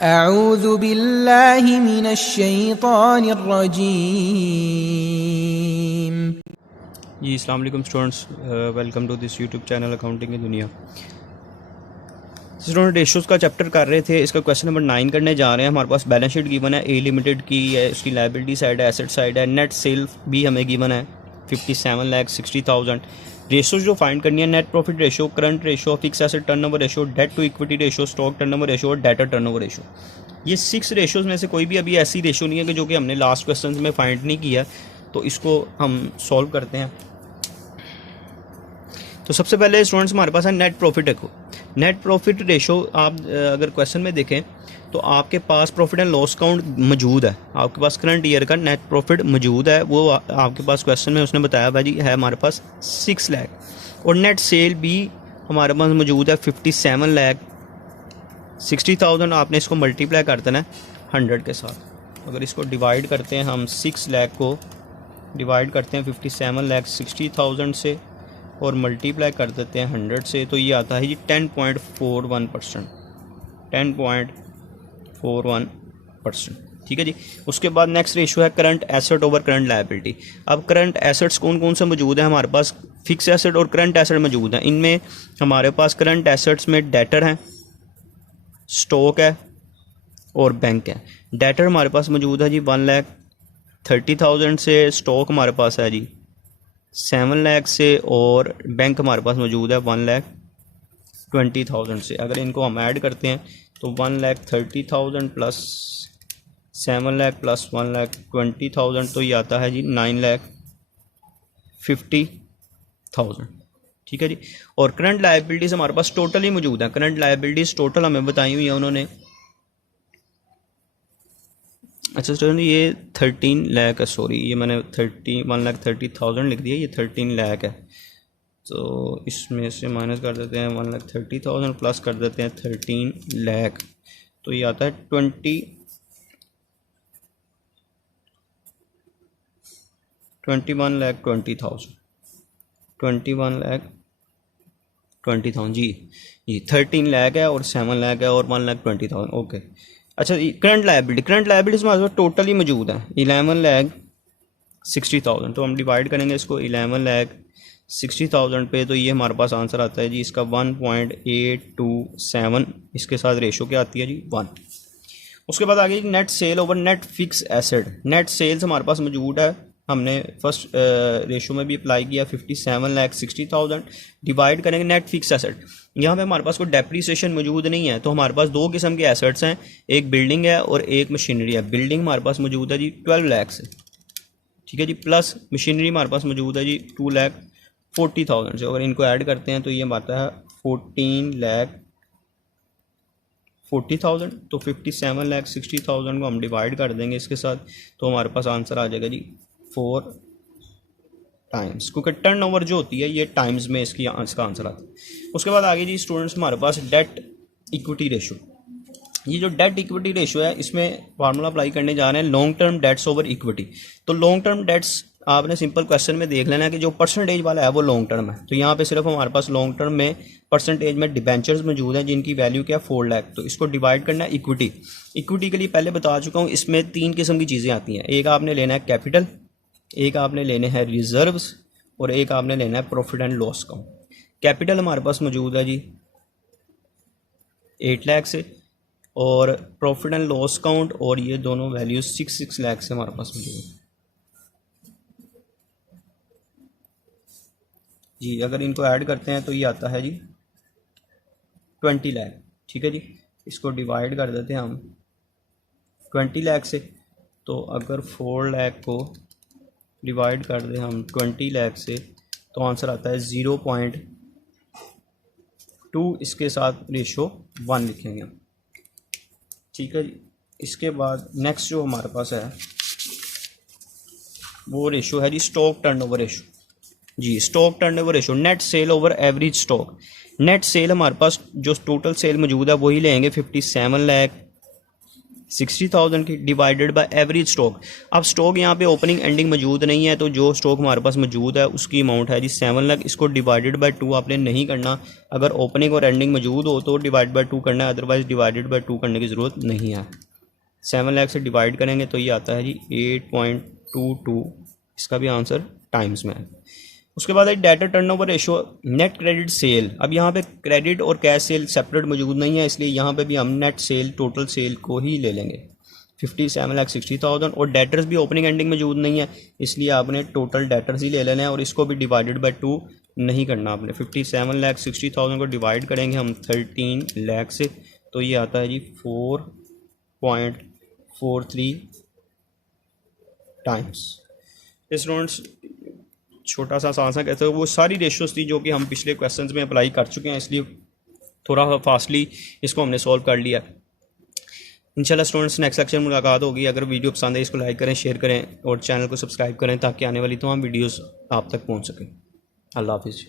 अऊज़ु बिल्लाहि मिनश्शैतानिर्रजीम। जी अस्सलाम वालेकुम students, welcome to this YouTube channel accounting की दुनिया। स्टूडेंट रेशोज़ का चैप्टर कर रहे थे, इसका क्वेश्चन नंबर 9 करने जा रहे हैं। हमारे पास बैलेंस शीट गिवन है, ए लिमिटेड की है, उसकी लायबिलिटी साइड है, एसेट साइड है, नेट सेल भी हमें गिवन है 57,60,000। रेशोज जो फाइंड करनी है, net profit ratio, current ratio, fix asset turnover ratio, debt to equity ratio, stock turnover ratio और डेटर टर्नओवर रेशो। ये 6 रेशोज़ में से कोई भी अभी ऐसी रेशो नहीं है कि जो कि हमने लास्ट क्वेश्चन में फाइंड नहीं किया, तो इसको हम सॉल्व करते हैं। तो सबसे पहले स्टूडेंट्स हमारे पास है नेट प्रॉफिट देखो। नेट प्रॉफिट रेशो आप अगर क्वेश्चन में देखें तो आपके पास प्रॉफिट एंड लॉस अकाउंट मौजूद है, आपके पास करंट ईयर का नेट प्रॉफिट मौजूद है, वो आपके पास क्वेश्चन में उसने बताया भाई है हमारे पास 6 लाख, और नेट सेल भी हमारे पास मौजूद है 57,60,000। आपने इसको मल्टीप्लाई कर देना है 100 के साथ। अगर इसको डिवाइड करते हैं हम 6 लाख को डिवाइड करते हैं 57,60,000 से और मल्टीप्लाई कर देते हैं 100 से, तो ये आता है जी 10.41%। 10.41%, ठीक है जी। उसके बाद नेक्स्ट रेशो है current asset over current liability. अब करंट एसेट्स कौन कौन से मौजूद है हमारे पास? फिक्स एसेट और करंट एसेट मौजूद हैं। इनमें हमारे पास करंट एसेट्स में डेटर हैं, स्टॉक है और बैंक है। डेटर हमारे पास मौजूद है जी 1,30,000 से, स्टॉक हमारे पास है जी 7 लाख से, और बैंक हमारे पास मौजूद है 1,20,000 से। अगर इनको हम ऐड करते हैं तो 1,30,000 प्लस 7 लाख प्लस 1,20,000, तो ये आता है जी 9,50,000, ठीक है जी। और करंट लायबिलिटीज़ हमारे पास टोटल ही मौजूद है। करंट लायबिलिटीज़ टोटल हमें बताई हुई है उन्होंने। अच्छा स्टूडेंट, ये 13 लाख है, सॉरी ये मैंने 1,30,000 लिख दिया, ये 13 लाख है। तो इसमें से माइनस कर देते हैं 1,30,000 प्लस कर देते हैं 13 लाख, तो ये आता है 21,20,000 जी। ये 13 लाख है और 7 लाख है और 1,20,000, ओके। अच्छा, करंट लायबिलिटीज हमारे पास टोटल ही मौजूद है 11,60,000। तो हम डिवाइड करेंगे इसको 11,60,000 पे, तो ये हमारे पास आंसर आता है जी इसका 1.827। इसके साथ रेशो क्या आती है जी 1। उसके बाद आगे net sale over net fix asset. Net sales हमारे पास मौजूद है, हमने फर्स्ट रेशो में भी अप्लाई किया 57,60,000। डिवाइड करेंगे नेट फिक्स एसेट। यहाँ पे हमारे पास कोई डेप्रीसिएशन मौजूद नहीं है, तो हमारे पास दो किस्म के एसेट्स हैं, एक बिल्डिंग है और एक मशीनरी है। बिल्डिंग हमारे पास मौजूद है जी 12 लाख से, ठीक है जी, प्लस मशीनरी हमारे पास मौजूद है जी 2,40,000 से। अगर इनको ऐड करते हैं तो ये आता है 14,40,000। तो 57,60,000 को हम डिवाइड कर देंगे इसके साथ, तो हमारे पास आंसर आ जाएगा जी 4 टाइम्स, क्योंकि टर्न ओवर जो होती है ये टाइम्स में इसका आंसर आता है। उसके बाद आगे जी स्टूडेंट्स हमारे पास डेट इक्विटी रेशो। ये जो डेट इक्विटी रेशो है, इसमें फार्मूला अप्लाई करने जा रहे हैं long term debts over equity. तो लॉन्ग टर्म डेट्स आपने सिंपल क्वेश्चन में देख लेना है कि जो परसेंटेज वाला है वो लॉन्ग टर्म है। तो यहाँ पे सिर्फ हमारे पास लॉन्ग टर्म में परसेंटेज में डिबेंचर्स मौजूद हैं जिनकी वैल्यू क्या है 4 लाख। तो इसको डिवाइड करना है इक्विटी। इक्विटी के लिए पहले बता चुका हूँ, इसमें 3 किस्म की चीज़ें आती हैं। एक आपने लेना है कैपिटल, एक आपने लेने हैं रिजर्व्स, और एक आपने लेना है profit and loss account. Capital हमारे पास मौजूद है जी 8 लाख से, और प्रॉफिट एंड लॉस अकाउंट और ये दोनों वैल्यूज 6 लाख से हमारे पास मौजूद है जी। अगर इनको ऐड करते हैं तो ये आता है जी 20 लाख, ठीक है जी। इसको डिवाइड कर देते हैं हम 20 लाख से, तो अगर 4 लाख को डिवाइड कर दें हम 20 लाख से, तो आंसर आता है 0.2। इसके साथ रेशो 1 लिखेंगे हम, ठीक है जी। इसके बाद नेक्स्ट जो हमारे पास है वो रेशो है जी स्टॉक टर्नओवर रेशो जी। Stock turnover ratio, net sale over average stock. Net sale हमारे पास जो टोटल सेल मौजूद है वही लेंगे 57 60,000 की डिवाइडेड बाय एवरेज स्टॉक। अब स्टॉक यहाँ पे ओपनिंग एंडिंग मौजूद नहीं है, तो जो स्टॉक हमारे पास मौजूद है उसकी अमाउंट है जी 7 लाख। इसको डिवाइडेड बाय 2 आपने नहीं करना, अगर ओपनिंग और एंडिंग मौजूद हो तो डिवाइड बाय 2 करना है, अदरवाइज डिवाइडेड बाय 2 करने की ज़रूरत नहीं है। 7 लाख से डिवाइड करेंगे तो ये आता है जी 8.22, इसका भी आंसर टाइम्स में है। उसके बाद है debtor turnover ratio net credit sale. अब यहाँ पे क्रेडिट और कैश सेल सेपरेट मौजूद नहीं है, इसलिए यहाँ पे भी हम नेट सेल टोटल सेल को ही ले लेंगे। 57,60,000 और डेटर्स भी ओपनिंग एंडिंग मौजूद नहीं है, इसलिए आपने टोटल डेटर्स ही ले लेना है और इसको भी डिवाइडेड बाय 2 नहीं करना आपने। 57,60,000 को डिवाइड करेंगे हम 13 लाख से, तो ये आता है जी 4.43 टाइम्स। स्टूडेंट्स छोटा सा आसान सा कहते हैं, वो सारी रेशियोज थी जो कि हम पिछले क्वेश्चंस में अप्लाई कर चुके हैं, इसलिए थोड़ा फास्टली इसको हमने सॉल्व कर लिया। इंशाल्लाह स्टूडेंट्स नेक्स्ट लेक्चर में मुलाकात होगी। अगर वीडियो पसंद है इसको लाइक करें, शेयर करें और चैनल को सब्सक्राइब करें ताकि आने वाली तमाम वीडियोस आप तक पहुंच सकें। अल्लाह हाफिज़।